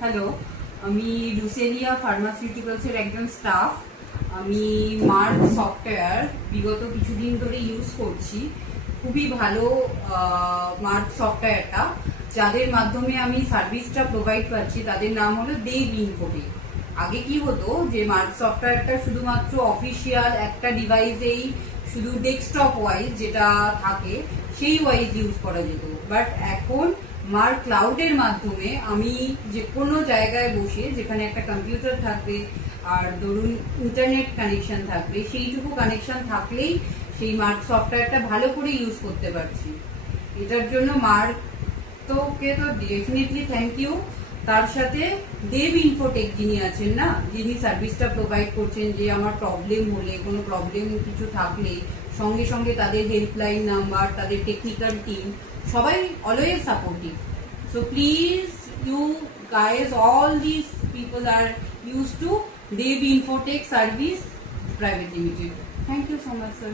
Hello, আমি লুসেলিয়া ফার্মাসিউটিক্যালসের একজন staff. আমি মার্ক সফটওয়্যার বিগত কিছুদিন ধরে ইউজ করছি। খুবই ভালো মার্ক সফটওয়্যারটা। যাদের মাধ্যমে আমি সার্ভিসটা প্রোভাইড পাচ্ছি তাদের নাম হলো দেব ইনফোটেক। আগে কি হতো যে মার্ক সফটওয়্যারটা শুধুমাত্র অফিসিয়াল একটা ডিভাইসেই শুধু ডেস্কটপ ওয়াইজ যেটা থাকে সেই ওয়াইজ ইউজ করা যেত, বাট এখন মার্ক ক্লাউডের মাধ্যমে আমি যে কোনো জায়গায় বসে যেখানে একটা কম্পিউটার থাকবে আর ধরুন ইন্টারনেট কানেকশন থাকবে, সেইটুকু কানেকশন থাকলেই সেই মার্ক সফটওয়্যারটা ভালো করে ইউজ করতে পারছি। এটার জন্য মার্ক তোকে তো ডেফিনেটলি থ্যাংক ইউ। তার সাথে দেব ইনফোটেক যিনি আছেন না, যিনি সার্ভিসটা প্রোভাইড করছেন, যে আমার প্রবলেম হলে কোনো প্রবলেম কিছু থাকলে সঙ্গে সঙ্গে তাদের হেল্পলাইন নাম্বার, তাদের টেকনিক্যাল টিম সবাই always supportive. So please you guys, all these people are used to Dev Infotech Service Private Limited. Thank you so much, sir.